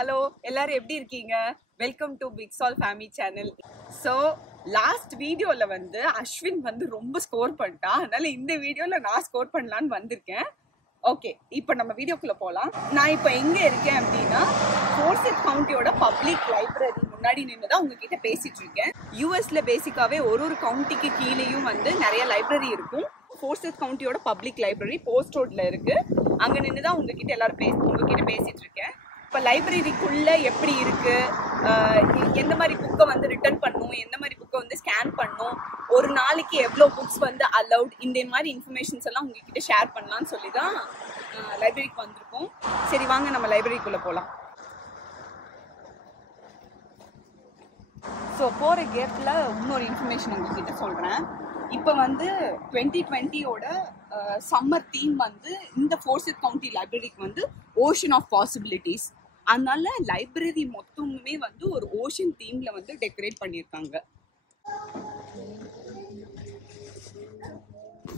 Hello எல்லாரும் எப்படி இருக்கீங்க? வெல்கம் டு பிக் சால் ஃபேமிலி சேனல். ஸோ லாஸ்ட் வீடியோல வந்து அஸ்வின் வந்து ரொம்ப ஸ்கோர் பண்ணிட்டான். அதனால இந்த வீடியோல நான் ஸ்கோர் பண்ணலான்னு வந்திருக்கேன். ஓகே, இப்போ நம்ம வீடியோக்குள்ள போகலாம். நான் இப்போ எங்க இருக்கேன் அப்படின்னா ஃபோர்சித் கவுண்டியோட பப்ளிக் லைப்ரரி முன்னாடி நின்று தான் உங்ககிட்ட பேசிட்டு இருக்கேன். யூஎஸ்ல பேசிக்காவே ஒரு கவுண்டிக்கு கீழேயும் வந்து நிறைய லைப்ரரி இருக்கும். ஃபோர்சித் கவுண்டியோட பப்ளிக் லைப்ரரி போஸ்ட் ரோட்ல இருக்கு. அங்க நின்று தான் உங்ககிட்ட பேசிட்டு இருக்கேன். இப்போ லைப்ரரிக்குள்ள எப்படி இருக்கு, எந்த மாதிரி புக்கை வந்து ரிட்டர்ன் பண்ணும், எந்த மாதிரி புக்கை வந்து ஸ்கேன் பண்ணும், ஒரு நாளைக்கு எவ்வளோ புக்ஸ் வந்து அலவுட், இந்த மாதிரி இன்ஃபர்மேஷன்ஸ் எல்லாம் உங்ககிட்ட ஷேர் பண்ணலாம்னு சொல்லி தான் லைப்ரரிக்கு வந்திருக்கோம். சரி வாங்க நம்ம லைப்ரரிக்குள்ள போகலாம். ஸோ போகிற கேப்பில் இன்னொரு இன்ஃபர்மேஷன் உங்ககிட்ட சொல்கிறேன். இப்போ வந்து 2020யோட சம்மர் தீம் வந்து இந்த ஃபோர்சித் கவுண்டி லைப்ரரிக்கு வந்து ஓஷன் ஆஃப் பாசிபிலிட்டிஸ். அதனால லைப்ரரி மொத்தமுமே வந்து ஒரு ஓஷன் தீம்ல வந்து டெக்கரேட் பண்ணியிருக்காங்க.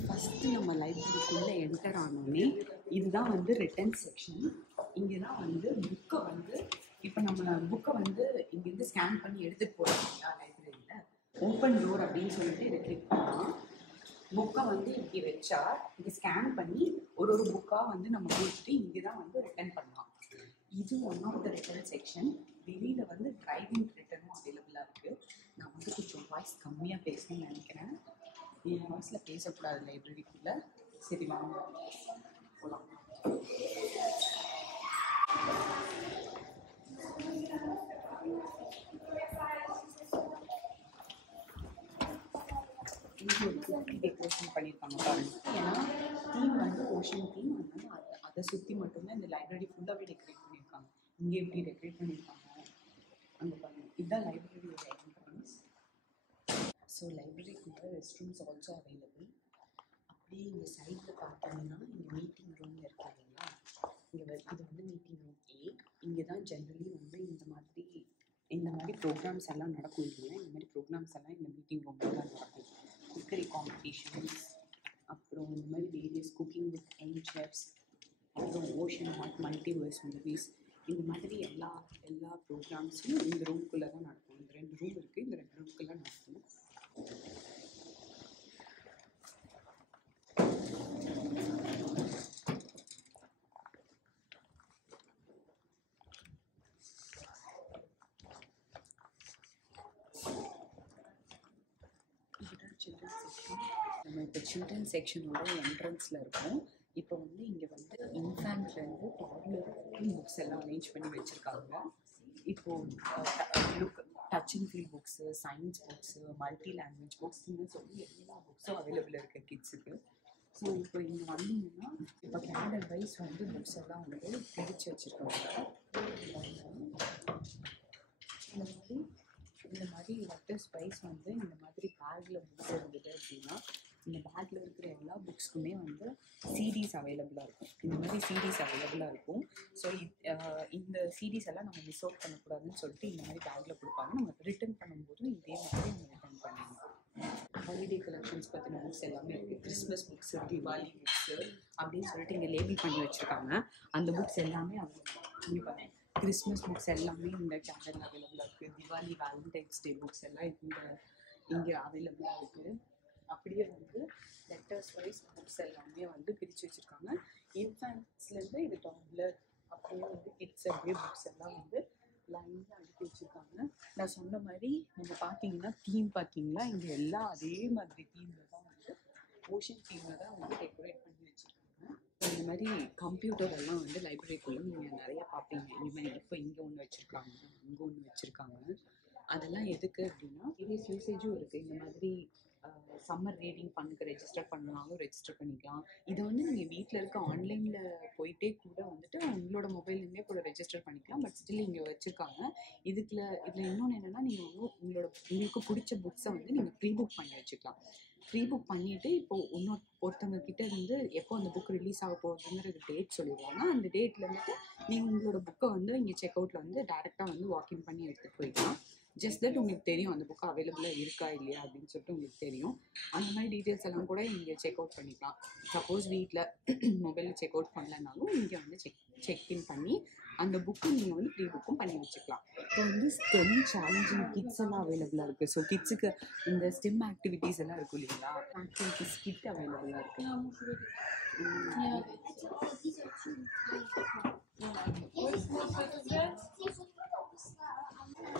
ஃபர்ஸ்ட் நம்ம லைப்ரரிக்குள்ளே என்டர் ஆனோடனே இதுதான் வந்து ரிட்டர்ன் செக்ஷன். இங்கே தான் வந்து புக்கை வந்து இப்போ நம்ம புக்கை வந்து இங்கேருந்து ஸ்கேன் பண்ணி எடுத்துகிட்டு போகிறோம் லைப்ரரியில். ஓப்பன் டோர் அப்படின்னு சொல்லிட்டு இதை கிளிக் பண்ணலாம். புக்கை வந்து இப்படி வச்சா இங்கே ஸ்கேன் பண்ணி ஒரு புக்காக வந்து நம்ம கொடுத்துட்டு இங்கே தான் வந்து ரிட்டர்ன் பண்ணலாம். இது one of the return section. வெளியில் வந்து டிரைவிங் ரிட்டர்னும் அவைலபிளாக இருக்குது. நான் வந்து கொஞ்சம் வாய்ஸ் கம்மியாக பேசணும்னு நினைக்கிறேன். என் வாய்ஸில் பேசக்கூடாது லைப்ரரிக்குள்ளே. சரி வாங்க போகலாம். டெக்கரேஷன் பண்ணியிருக்காங்க பாருங்க. ஏன்னா தீம் வந்து ஓஷன் தீம், அதனால அதை சுற்றி மட்டும்தான் இந்த லைப்ரரி ஃபுல்லாகவே டெக்கரேட் பண்ணியிருக்காங்க. இங்கே எப்படி டெக்கரேட் பண்ணியிருக்காங்க அங்கே பாருங்க. இதுதான் லைப்ரரியோட என்ட்ரன்ஸ். ஸோ லைப்ரரிக்குள்ள ரெஸ்ட் ரூம்ஸ் ஆல்சோ அவைலபிள். அப்படியே இங்கே சைடில் பார்த்தீங்கன்னா இங்கே மீட்டிங் ரூம் இருக்கு இல்லைங்களா. இங்கே இது வந்து மீட்டிங் ரூம் A. இங்கே தான் ஜென்ரலி வந்து இந்த மாதிரி ப்ரோக்ராம்ஸ் எல்லாம் நடக்கும் இல்லையா. இந்த மாதிரி ப்ரோக்ராம்ஸ் எல்லாம் இந்த மீட்டிங் ரூமில் தான் நடக்கும். குக்கரி காம்படிஷன்ஸ், அப்புறம் இந்த மாதிரி various cooking with young chefs, அப்புறம் ஓஷன் ஆர்ட், மல்டிவர்ஸ் மூவிஸ், இந்த மாதிரி எல்லா ப்ரோக்ராம்ஸும் இந்த ரூம்குள்ளே தான் நடக்கும். இந்த 2 ரூம் இருக்குது. இந்த 2 ரூம்குள்ளே நடக்கும். நம்ம இப்போ சில்ட்ரன் செக்ஷனோட என்ட்ரன்ஸில் இருக்கோம். இப்போ வந்து இங்கே வந்து இன்ஃபேண்ட்லேருந்து டாட்லர் புக்ஸ் எல்லாம் அரேஞ்ச் பண்ணி வச்சுருக்காங்க. இப்போது touch and feel books, science books, multi language புக்ஸ்ன்னு சொல்லி எல்லா புக்ஸும் அவைலபிள் இருக்குது கிட்ஸுக்கு. ஸோ இப்போ இங்கே வந்தீங்கன்னா இப்போ கேண்டல் வைஸ் வந்து புக்ஸ் எல்லாம் வந்து பிரித்து வச்சுருக்காங்க. இந்த மாதிரி லெட்டர்ஸ் வைஸ் வந்து இந்த மாதிரி பேக்கில் புக்ஸ் இருந்தது அப்படின்னா இந்த பேக்கில் இருக்கிற எல்லா புக்ஸ்க்குமே வந்து சீரீஸ் அவைலபிளாக இருக்கும். இந்த மாதிரி சீரீஸ் அவைலபிளாக இருக்கும். ஸோ இந்த சீரீஸ் எல்லாம் நம்ம மிஸ் அவுட் பண்ணக்கூடாதுன்னு சொல்லிட்டு இந்த மாதிரி பேக்கில் கொடுப்பாங்க. நம்ம ரிட்டர்ன் பண்ணும்போதும் இதே மாதிரி நம்ம ரிட்டர்ன் பண்ணிடலாம். ஹாலிடே கலெக்ஷன்ஸ் பற்றின புக்ஸ் எல்லாமே இருக்குது. கிறிஸ்மஸ் புக்ஸு, திவாலி புக்ஸு அப்படின்னு சொல்லிட்டு இங்கே லேபிள் பண்ணி வச்சுருக்காங்க. அந்த புக்ஸ் எல்லாமே அவைலபிள் பண்ணேன். கிறிஸ்மஸ் புக்ஸ் எல்லாமே இந்த கேண்டல் அவைலபிளாக இருக்குது. திவாலி, வேலண்டைன்ஸ் டே புக்ஸ் எல்லாம் இங்கே அவைலபிளாக இருக்குது. அப்படியே வந்து லெட்டர்ஸ் வைஸ் புக்ஸ் எல்லாமே வந்து பிரித்து வச்சுருக்காங்க. இன்ஃபேண்ட்ஸ்லேருந்து இது டாட்லர் அப்படியே வந்து கிட்ஸ் அப்படியே புக்ஸ் எல்லாம் வந்து லைனாக அடுக்கி வச்சுருக்காங்க. நான் சொன்ன மாதிரி நீங்கள் பார்த்தீங்கன்னா தீம் பார்த்தீங்களா, இங்கே எல்லாம் அதே மாதிரி தீமில் தான் வந்து ஓஷன் தீமில் தான் வந்து டெக்கரேட் பண்ணி வச்சுருக்காங்க. இந்த மாதிரி கம்ப்யூட்டர் எல்லாம் வந்து லைப்ரரிக்குள்ளே நீங்கள் நிறைய பார்ப்பீங்க. இந்த மாதிரி இப்போ இங்கே ஒன்று வச்சுருக்காங்க, அங்கே ஒன்று வச்சுருக்காங்க. அதெல்லாம் எதுக்கு அப்படின்னா சீரியஸ் யூசேஜும் இருக்குது. இந்த மாதிரி சம்மர் ரீடிங் ஃபண்டுக்கு ரெஜிஸ்டர் பண்ணாலும் ரெஜிஸ்டர் பண்ணிக்கலாம். இதை வந்து நீங்கள் வீட்டில் இருக்க ஆன்லைனில் போயிட்டே கூட வந்துட்டு உங்களோட மொபைல்லேருந்தே கூட ரெஜிஸ்டர் பண்ணிக்கலாம். பட் ஸ்டில் இங்கே வச்சுருக்காங்க. இதில் இன்னொன்று என்னென்னா நீங்கள் உங்களுக்கு பிடிச்ச புக்ஸை வந்து நீங்கள் ப்ரீ புக் பண்ணி வச்சுக்கலாம். ப்ரீ புக் பண்ணிவிட்டு இப்போது ஒருத்தவங்க கிட்டே வந்து எப்போ அந்த புக் ரிலீஸ் ஆக போகுதுங்கிற டேட் சொல்லிடுவாங்க. அந்த டேட்டில் வந்துட்டு நீங்கள் உங்களோட புக்கை வந்து இங்கே செக் அவுட்டில் வந்து டேரெக்டாக வந்து வாக்கின் பண்ணி எடுத்துகிட்டு போய்க்கலாம். ஜஸ்ட் தட் உங்களுக்கு தெரியும் அந்த புக் அவைலபிளாக இருக்கா இல்லையா அப்படின்னு சொல்லிட்டு உங்களுக்கு தெரியும். அந்த மாதிரி டீட்டெயில்ஸ் எல்லாம் கூட இங்கே செக் அவுட் பண்ணிக்கலாம். சப்போஸ் வீட்டில் மொபைலில் செக் அவுட் பண்ணலனாலும் இங்கே வந்து செக்இன் பண்ணி அந்த புக்கு நீங்கள் வந்து ப்ரீ புக்கும் பண்ணி வச்சுக்கலாம். இப்போ வந்து ஸ்டெம் சேலஞ்சிங் கிட்ஸ் எல்லாம் அவைலபிளாக இருக்குது. ஸோ கிட்ஸுக்கு இந்த ஸ்டெம் ஆக்டிவிட்டீஸ் எல்லாம் இருக்கும் இல்லைங்களா, ஆக்டிவிட்டீஸ் கிட் அவைலபிளாக இருக்குது.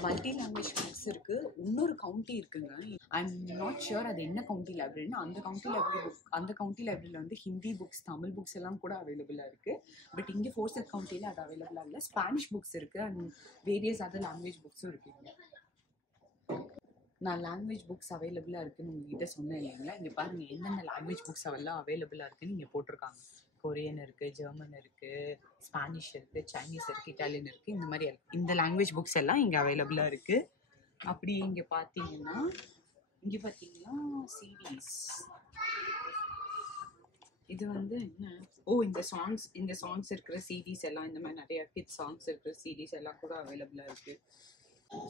மல்டி லாங்குவேஜ் புக்ஸ் இருக்கு. இன்னொரு கவுண்டி இருக்குங்க. ஐ எம் நாட் ஷுர் அது என்ன கவுண்டி லைப்ரரின்னு. அந்த கவுண்டி லைப்ரரியில் வந்து ஹிந்தி புக்ஸ், தமிழ் புக்ஸ் எல்லாம் கூட அவைலபிளாக இருக்கு. பட் இங்கே ஃபோர்சத் கவுண்டியில் அது அவைலபிளாக இல்லை. ஸ்பானிஷ் புக்ஸ் இருக்கு அண்ட் வேரியஸ் அதர் லாங்குவேஜ் புக்ஸும் இருக்குங்க. நான் லாங்குவேஜ் புக்ஸ் அவைலபிளாக இருக்குன்னு உங்ககிட்ட சொன்னேன் இல்லைங்களா. இங்கே பாருங்கள் என்னென்ன லாங்குவேஜ் புக்ஸ் எல்லாம் அவைலபிளாக இருக்குன்னு இங்கே போட்டிருக்காங்க. கொரியன் இருக்குது, ஜெர்மன் இருக்குது, ஸ்பானிஷ் இருக்குது, சைனீஸ் இருக்குது, இட்டாலியன் இருக்குது. இந்த மாதிரி இந்த லாங்குவேஜ் புக்ஸ் எல்லாம் இங்கே அவைலபிளாக இருக்குது. அப்படி இங்கே பார்த்தீங்கன்னா சீரீஸ் இது வந்து என்ன, இந்த சாங்ஸ் இருக்கிற சீரீஸ் எல்லாம், இந்த மாதிரி நிறைய கிட்ஸ் சாங்ஸ் இருக்கிற சீரீஸ் எல்லாம் கூட அவைலபிளாக இருக்குது.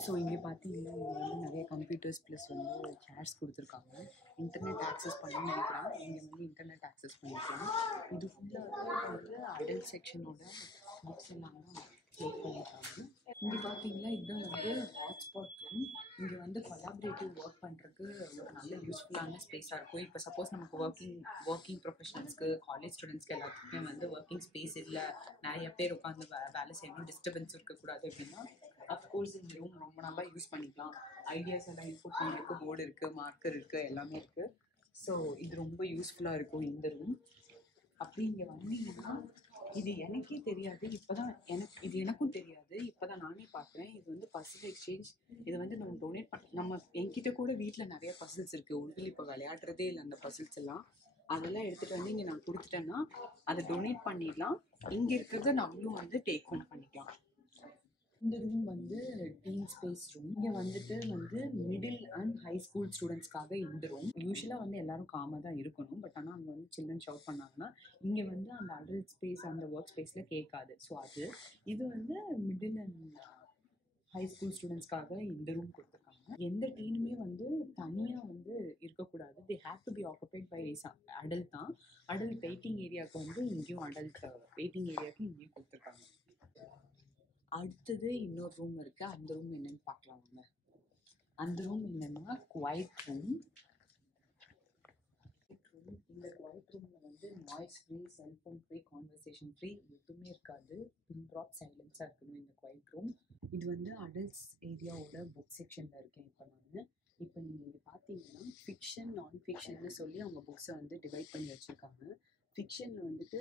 ஸோ இங்கே பார்த்தீங்கன்னா இங்கே வந்து நிறைய கம்ப்யூட்டர்ஸ் ப்ளஸ் வந்து சேர்ஸ் கொடுத்துருக்காங்க. இன்டர்நெட் ஆக்சஸ் பண்ணி நினைக்கிறேன். இங்கே வந்து இன்டர்நெட் ஆக்சஸ் பண்ணிக்கலாம். இது ஃபுல்லாக வந்து அடல்ட் செக்ஷனோட புக்ஸ் எல்லாம் தான் க்ளோஸ் பண்ணியிருக்காங்க. இங்கே பார்த்தீங்கன்னா இதுதான் வந்து ஹாட்ஸ்பாட் ரூம். இங்கே வந்து கொலாபரேட்டிவ் ஒர்க் பண்ணுறதுக்கு ஒரு நல்ல யூஸ்ஃபுல்லான ஸ்பேஸாக இருக்கும். இப்போ சப்போஸ் நமக்கு ஒர்க்கிங் ப்ரொஃபஷனல்ஸ்க்கு, காலேஜ் ஸ்டூடெண்ட்ஸ்க்கு எல்லாத்துக்குமே வந்து ஒர்க்கிங் ஸ்பேஸ் இல்லை, நிறைய பேர் உட்காந்து வேலை செய்யணும், டிஸ்டர்பன்ஸ் இருக்கக்கூடாது அப்படின்னா அஃப்கோர்ஸ் இந்த ரூம் ரொம்ப நல்லா யூஸ் பண்ணிக்கலாம். ஐடியாஸ் எல்லாம் இன்புட் பண்ணிருக்கு, போர்டு இருக்குது, மார்க்கர் இருக்குது, எல்லாமே இருக்குது. ஸோ இது ரொம்ப யூஸ்ஃபுல்லாக இருக்கும் இந்த ரூம். அப்படி இங்கே வந்தீங்கன்னா இது எனக்கே தெரியாது, எனக்கும் தெரியாது, இப்போதான் நானே பார்க்குறேன். இது வந்து பசில் எக்ஸ்சேஞ்ச். இது வந்து நம்ம டொனேட் நம்ம என்கிட்ட கூட வீட்டில் நிறைய பசில்ஸ் இருக்குது. உருவில் இப்போ விளையாடுறதே இல்லை அந்த பசில்ஸ் எல்லாம். அதெல்லாம் எடுத்துகிட்டு வந்து இங்கே நான் கொடுத்துட்டேன்னா அதை டொனேட் பண்ணிடலாம். இங்கே இருக்கிறத நம்மளும் வந்து டேக் ஹோம் பண்ணிக்கலாம். இந்த ரூம் வந்து டீன் ஸ்பேஸ் ரூம். இங்கே வந்துட்டு மிடில் அண்ட் ஹை ஸ்கூல் ஸ்டூடெண்ட்ஸ்க்காக இந்த ரூம். யூஸ்வலாக வந்து எல்லாரும் காமாக தான் இருக்கணும். பட் ஆனால் அங்கே வந்து சில்ட்ரன் ஷவுட் பண்ணாங்கன்னா இங்கே வந்து அந்த அடல்ட் ஸ்பேஸ் அந்த ஒர்க் ஸ்பேஸில் கேட்காது. ஸோ இது வந்து மிடில் அண்ட் ஹை ஸ்கூல் ஸ்டூடெண்ட்ஸ்க்காக இந்த ரூம் கொடுத்துருக்காங்க. எந்த டீனுமே வந்து தனியாக வந்து இருக்கக்கூடாது. They have to be occupied by adult தான். அடல்ட் வெயிட்டிங் ஏரியாவுக்கு வந்து இங்கேயும் வெயிட்டிங் ஏரியாவுக்கு இங்கேயும் கொடுத்துருக்காங்க. அடுத்தது இன்னொரு ரூம் இருக்குது. அந்த ரூம் என்னன்னு பார்க்கலாம் வாங்க. அந்த ரூம் என்னன்னா குவைட் ரூம். இந்த குவைட் ரூமில் வந்து noise free, cellphone free, conversation free, எதுவுமே இருக்காது. பின் ட்ராப் சைலன்ஸாக இருக்கணும் இந்த குவைட் ரூம். இது வந்து அடல்ட்ஸ் ஏரியாவோட புக் செக்ஷனில் இருக்கேன் இப்போ நீங்கள் இது பார்த்தீங்கன்னா ஃபிக்ஷன், நான் ஃபிக்ஷன்னு சொல்லி அவங்க புக்ஸை வந்து டிவைட் பண்ணி வச்சுருக்காங்க. ஃபிக்ஷனில் வந்துட்டு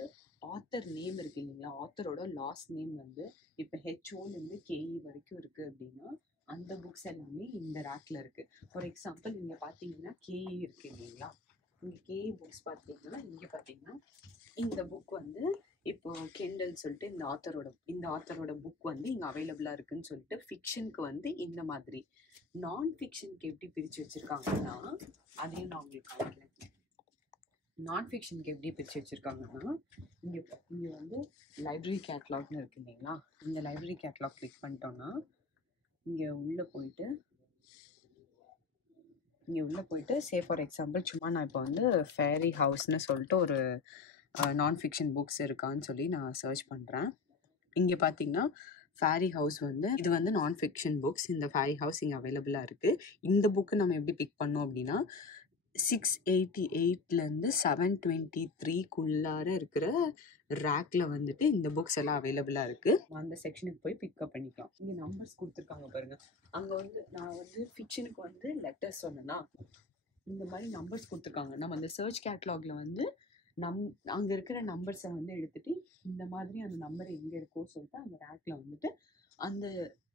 ஆத்தர் நேம் இருக்குது இல்லைங்களா, ஆத்தரோட லாஸ்ட் நேம் வந்து இப்போ ஹெச்ஓலேருந்து கேஇ வரைக்கும் இருக்குது அப்படின்னா அந்த புக்ஸ் எல்லாமே இந்த ரேக்கில் இருக்குது. ஃபார் எக்ஸாம்பிள் இங்கே பார்த்தீங்கன்னா கேஇ இருக்குது இல்லைங்களா, இங்கே கேஇ புக்ஸ் பார்த்தீங்கன்னா இங்கே பார்த்தீங்கன்னா இந்த புக் வந்து இப்போ கெண்டல் சொல்லிட்டு இந்த ஆத்தரோட புக் வந்து இங்கே அவைலபிளாக இருக்குன்னு சொல்லிட்டு ஃபிக்ஷனுக்கு வந்து இந்த மாதிரி. நான் ஃபிக்ஷனுக்கு எப்படி பிரித்து வச்சுருக்காங்கன்னா அதையும் நான் உங்களுக்கு காமிக்கிறேன். நான் ஃபிக்ஷனுக்கு எப்படி பிரித்து வச்சுருக்காங்கன்னா இங்கே வந்து லைப்ரரி கேட்லாக்னு இருக்கு இல்லைங்களா, இந்த லைப்ரரி கேட்லாக் கிளிக் பண்ணிட்டோன்னா இங்கே உள்ளே போயிட்டு சே ஃபார் எக்ஸாம்பிள் சும்மா நான் இப்போ வந்து ஃபேரி ஹவுஸ்னு சொல்லிட்டு ஒரு நான் ஃபிக்ஷன் புக்ஸ் இருக்கான்னு சொல்லி நான் சர்ச் பண்ணுறேன். இங்கே பார்த்தீங்கன்னா ஃபேரி ஹவுஸ் வந்து இது வந்து நான் ஃபிக்ஷன் புக்ஸ். இந்த ஃபேரி ஹவுஸ் இங்கே அவைலபிளாக இருக்குது. இந்த புக்கு நம்ம எப்படி பிக் பண்ணோம் அப்படின்னா 688லேருந்து 723க்குள்ளார இருக்கிற ரேக்கில் வந்துட்டு இந்த புக்ஸ் எல்லாம் அவைலபிளாக இருக்குது. அந்த செக்ஷனுக்கு போய் பிக்கப் பண்ணிக்கலாம். இங்கே நம்பர்ஸ் கொடுத்துருக்காங்க பாருங்கள். அங்கே வந்து நான் வந்து ஃபிக்ஷனுக்கு வந்து லெட்டர்ஸ் சொன்னேன்னா இந்த மாதிரி நம்பர்ஸ் கொடுத்துருக்காங்க. நம்ம அந்த சர்ச் கேட்லாகில் வந்து அங்கே இருக்கிற நம்பர்ஸை வந்து எடுத்துகிட்டு இந்த மாதிரி அந்த நம்பர் எங்கே இருக்கோ சொல்லிட்டு அந்த ரேக்கில் வந்துட்டு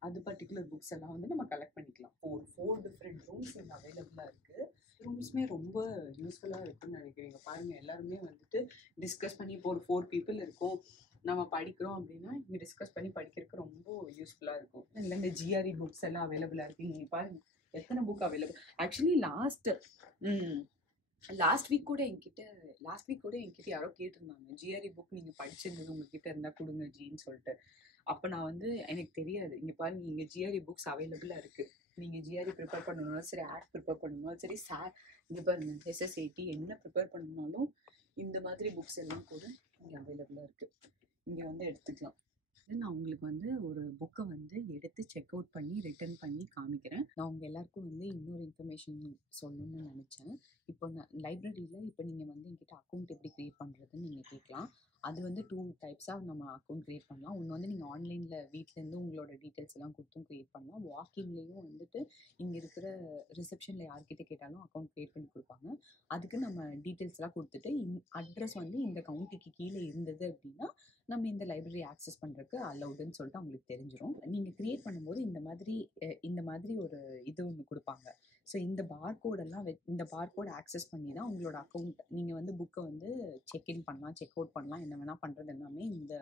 அது பர்டிகுலர் புக்ஸ் எல்லாம் வந்து நம்ம கலெக்ட் பண்ணிக்கலாம். ஃபோர் டிஃப்ரெண்ட் ரூம்ஸ் இங்கே அவைலபிளாக இருக்குது. ரூம்ஸுமே ரொம்ப யூஸ்ஃபுல்லாக இருக்குன்னு நினைக்கிறீங்க. பாருங்கள், எல்லாருமே வந்துட்டு டிஸ்கஸ் பண்ணி இப்போ ஒரு 4 பீப்புள் இருக்கோம், நம்ம படிக்கிறோம் அப்படின்னா இங்கே டிஸ்கஸ் பண்ணி படிக்கிறதுக்கு ரொம்ப யூஸ்ஃபுல்லாக இருக்கும். இல்லை இந்த ஜிஆர்இ புக்ஸ் எல்லாம் அவைலபிளாக இருக்குது. இங்கே பாருங்கள் எத்தனை book available. Actually last week கூட என்கிட்ட யாரோ கேட்டிருந்தாங்க, ஜிஆர்இ புக் நீங்கள் படிச்சிருந்தது உங்ககிட்ட இருந்தால் கொடுங்க ஜின்னு சொல்லிட்டு. அப்போ நான் வந்து எனக்கு தெரியாது. இங்கே பாருங்கள், இங்கே ஜிஆர்இ புக்ஸ் அவைலபிளாக இருக்குது. நீங்கள் ஜிஆர்இ ப்ரிப்பேர் பண்ணணும்னாலும் சரி, ஆட் ப்ரிப்பேர் பண்ணணும்னாலும் சரி, இங்கே பாருங்கள் எஸ்எஸ்ஐடி என்ன ப்ரிப்பேர் பண்ணணும்னாலும் இந்த மாதிரி புக்ஸ் எல்லாம் கூட இங்கே அவைலபிளாக இருக்குது. இங்கே வந்து எடுத்துக்கலாம். நான் உங்களுக்கு வந்து ஒரு புக்கை வந்து எடுத்து செக் அவுட் பண்ணி ரிட்டர்ன் பண்ணி காமிக்கிறேன். நான் உங்கள் எல்லாருக்கும் வந்து இன்னொரு இன்ஃபர்மேஷன் சொல்லணும்னு நினச்சேன். இப்போ நான் லைப்ரரியில் இப்போ நீங்கள் வந்து என்கிட்ட அக்கௌண்ட் எப்படி க்ரியேட் பண்ணுறதுன்னு நீங்கள் கேட்கலாம். அது வந்து 2 டைப்ஸாக நம்ம அக்கௌண்ட் க்ரியேட் பண்ணலாம். ஒன்று வந்து நீங்கள் ஆன்லைனில் வீட்டிலேருந்து உங்களோட டீட்டெயில்ஸ் எல்லாம் கொடுத்தும் க்ரியேட் பண்ணலாம். வாக்கிங்லேயும் வந்துட்டு இங்கே இருக்கிற ரிசப்ஷனில் யார்கிட்ட கேட்டாலும் அக்கௌண்ட் க்ரியேட் பண்ணி கொடுப்பாங்க. அதுக்கு நம்ம டீட்டெயில்ஸ்லாம் கொடுத்துட்டு அட்ரஸ் வந்து இந்த கவுண்டிக்கு கீழே இருந்தது அப்படின்னா நம்ம இந்த லைப்ரரி ஆக்சஸ் பண்ணுறதுக்கு அலவுடுன்னு சொல்லிட்டு அவங்களுக்கு தெரிஞ்சிடும். நீங்கள் க்ரியேட் பண்ணும்போது இந்த மாதிரி ஒரு இது ஒன்று கொடுப்பாங்க. ஸோ இந்த பார்கோடெல்லாம் இந்த பார்கோட் ஆக்சஸ் பண்ணி தான் உங்களோட அக்கௌண்ட் நீங்கள் வந்து புக்கை வந்து செக்இன் பண்ணலாம், செக் அவுட் பண்ணலாம், என்ன வேணால் பண்ணுறது எல்லாமே இந்த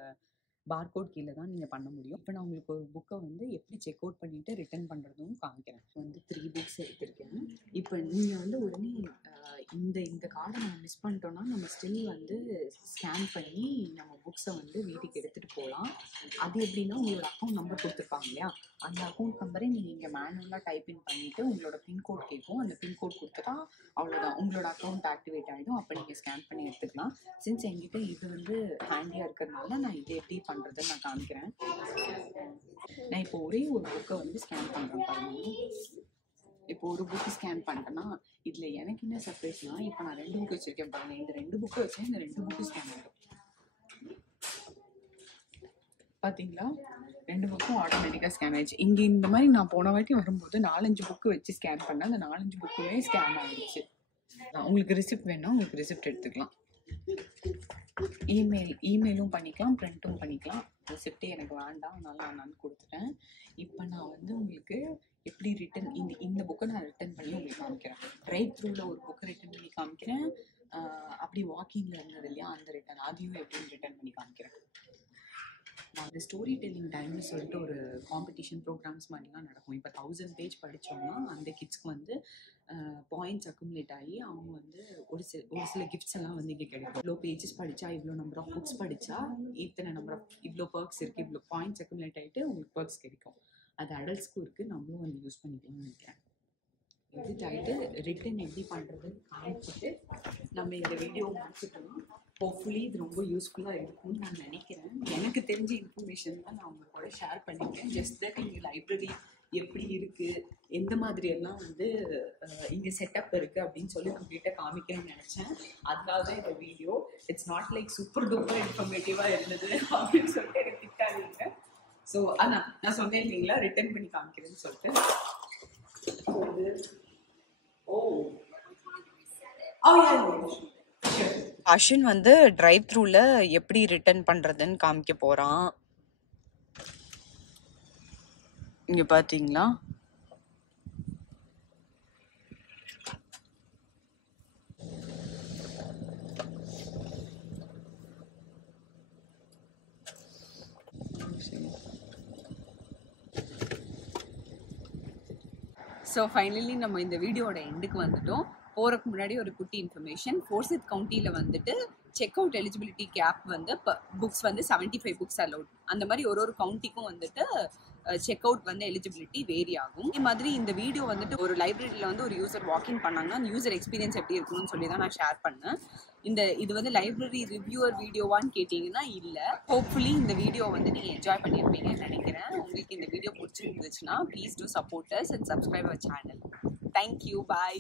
பார்கோட் கீழே தான் நீங்கள் பண்ண முடியும். இப்போ நான் உங்களுக்கு ஒரு புக்கை வந்து எப்படி செக் அவுட் பண்ணிவிட்டு ரிட்டர்ன் பண்ணுறதும் காமிக்கிறேன். வந்து 3 புக்ஸ் எடுத்திருக்கேன். இப்போ நீங்கள் வந்து உடனே இந்த கார்டை நம்ம மிஸ் பண்ணிட்டோம்னா நம்ம ஸ்டில் வந்து ஸ்கேன் பண்ணி நம்ம புக்ஸை வந்து வீட்டுக்கு எடுத்துகிட்டு போகலாம். அது எப்படின்னா உங்களோட அக்கௌண்ட் நம்பர் கொடுத்துருப்பாங்க இல்லையா, அந்த அக்கௌண்ட் நம்பரை நீங்கள் இங்கே மேனுவலாக டைப்இன் பண்ணிவிட்டு உங்களோட பின்கோட் கேட்கும். அந்த பின்கோட் கொடுத்துட்டா அவ்வளோதான், உங்களோட அக்கௌண்ட் ஆக்டிவேட் ஆகிடும். அப்போ நீங்கள் ஸ்கேன் பண்ணி எடுத்துக்கலாம். சின்ஸ் என்கிட்ட இது வந்து ஹேண்டியாக இருக்கிறதுனால நான் இதை எப்படி பண்ணுறதுன்னு நான் காமிக்கிறேன். நான் இப்போ ஒரே ஒரு புக்கை வந்து ஸ்கேன் பண்ணுறேன் பாருங்க. இப்போ ஒரு புக்கு ஸ்கேன் பண்ணிட்டேன்னா இதில் எனக்கு என்ன சர்ப்ரைஸ்னால், இப்போ நான் 2 புக்கு வச்சுருக்கேன் பாருங்கள். இந்த 2 புக்கு வச்சேன், இந்த 2 புக்கு ஸ்கேன் ஆகிடும். பார்த்தீங்களா, 2 புக்கும் ஆட்டோமேட்டிக்காக ஸ்கேன் ஆகிடுச்சு. இங்கே இந்த மாதிரி நான் போன வாட்டி வரும்போது 4-5 புக்கு வச்சு ஸ்கேன் பண்ணேன். அந்த 4-5 புக்குமே ஸ்கேன் ஆகிடுச்சு. உங்களுக்கு ரிசிப்ட் வேணா உங்களுக்கு ரிசிப்ட் எடுத்துக்கலாம். இமெயிலும் பண்ணிக்கலாம், பிரிண்ட்டும் பண்ணிக்கலாம். ரிசிப்டே எனக்கு வேண்டாம், அதனால நான் கொடுத்துட்டேன். இப்போ நான் வந்து உங்களுக்கு எப்படி ரிட்டன் இந்த புக்கை நான் ரிட்டன் பண்ணி உங்களுக்கு காமிக்கிறேன். ட்ரைவ் த்ரூவில் ஒரு புக்கை ரிட்டன் பண்ணி காமிக்கிறேன். அப்படி வாக்கிங்கில் இருந்தது இல்லையா, அந்த ரிட்டன் அதையும் எப்படின்னு ரிட்டன் பண்ணி காமிக்கிறேன். அந்த ஸ்டோரி டெல்லிங் டைம்னு சொல்லிட்டு ஒரு காம்படிஷன் ப்ரோக்ராம்ஸ் மாதிரிலாம் நடக்கும். இப்போ 1000 பேஜ் படித்தோம்னா அந்த கிட்ஸ்க்கு வந்து பாயிண்ட்ஸ் அக்குமுலேட் ஆகி அவங்க வந்து ஒரு சில கிஃப்ட்ஸ் எல்லாம் வந்து இங்கே கிடைக்கும். இவ்வளோ பேஜஸ் படித்தா, இவ்வளோ நம்பர் ஆஃப் புக்ஸ் படித்தா, இத்தனை நம்பர் ஆஃப் இவ்வளோ பர்க்ஸ் இருக்குது, இவ்வளோ பாயிண்ட்ஸ் அக்குமுலேட் ஆகிட்டு உங்களுக்கு பர்க்ஸ் கிடைக்கும். அது அடல்ட்ஸ்க்கும் இருக்குது, நம்மளும் வந்து யூஸ் பண்ணிக்கலாம்னு நினைக்கிறேன். எடிட் ஆகிட்டு ரிட்டன் எப்படி பண்ணுறதுன்னு காமிச்சிட்டு நம்ம இந்த வீடியோ முடிச்சுட்டோம். ஹோப்ஃபுல்லி இது ரொம்ப யூஸ்ஃபுல்லாக இருக்கும்னு நான் நினைக்கிறேன். எனக்கு தெரிஞ்ச இன்ஃபர்மேஷன் தான் நான் உங்கள் கூட ஷேர் பண்ணிக்கிறேன். ஜஸ்ட் தட் இங்கே லைப்ரரி எப்படி இருக்குது, எந்த மாதிரியெல்லாம் வந்து இங்கே செட்டப் இருக்குது அப்படின்னு சொல்லி உங்ககிட்ட காமிக்கணும்னு நினச்சேன். அதனால தான் இந்த video. It's not like super duper இன்ஃபர்மேட்டிவாக இருந்தது அப்படின்னு சொல்லிட்டு எனக்கு திட்டாதீங்க. ஸோ அதான் நான் சொன்னேன் இல்லைங்களா, ரிட்டர்ன் பண்ணி காமிக்கிறேன்னு சொல்லிட்டு. அஸ்வின் வந்து டிரைவ் த்ரூல எப்படி ரிட்டர்ன் பண்றதுன்னு காமிக்க போறான். இங்க பாத்தீங்களா, ஸோ ஃபைனலி நம்ம இந்த வீடியோட எண்டுக்கு வந்துட்டோம். போகிறதுக்கு முன்னாடி ஒரு குட்டி இன்ஃபர்மேஷன். ஃபோர்சித் கவுண்டியில் வந்துட்டு செக் அவுட் எலிஜிபிலிட்டி கேப் வந்து புக்ஸ் வந்து 75 புக்ஸ் அலவுட். அந்த மாதிரி ஒரு கவுண்டிக்கும் வந்துட்டு செக் அவுட் வந்து எலிஜிபிலிட்டி வேரி ஆகும். இதே மாதிரி இந்த வீடியோ வந்துட்டு ஒரு லைப்ரரியில் வந்து ஒரு யூசர் வாக்கிங் பண்ணாங்கன்னா அந்த யூசர் எக்ஸ்பீரியன்ஸ் எப்படி இருக்குன்னு சொல்லி தான் நான் ஷேர் பண்ணேன். இது வந்து லைப்ரரி ரிவ்யூவர் வீடியோவான்னு கேட்டிங்கன்னா இல்லை. ஹோப்ஃபுல்லி இந்த வீடியோ வந்து நீங்கள் என்ஜாய் பண்ணியிருப்பீங்கன்னு நினைக்கிறேன். உங்களுக்கு இந்த வீடியோ பிடிச்சிருந்துச்சுன்னா please do support us and subscribe our channel. Thank you, bye.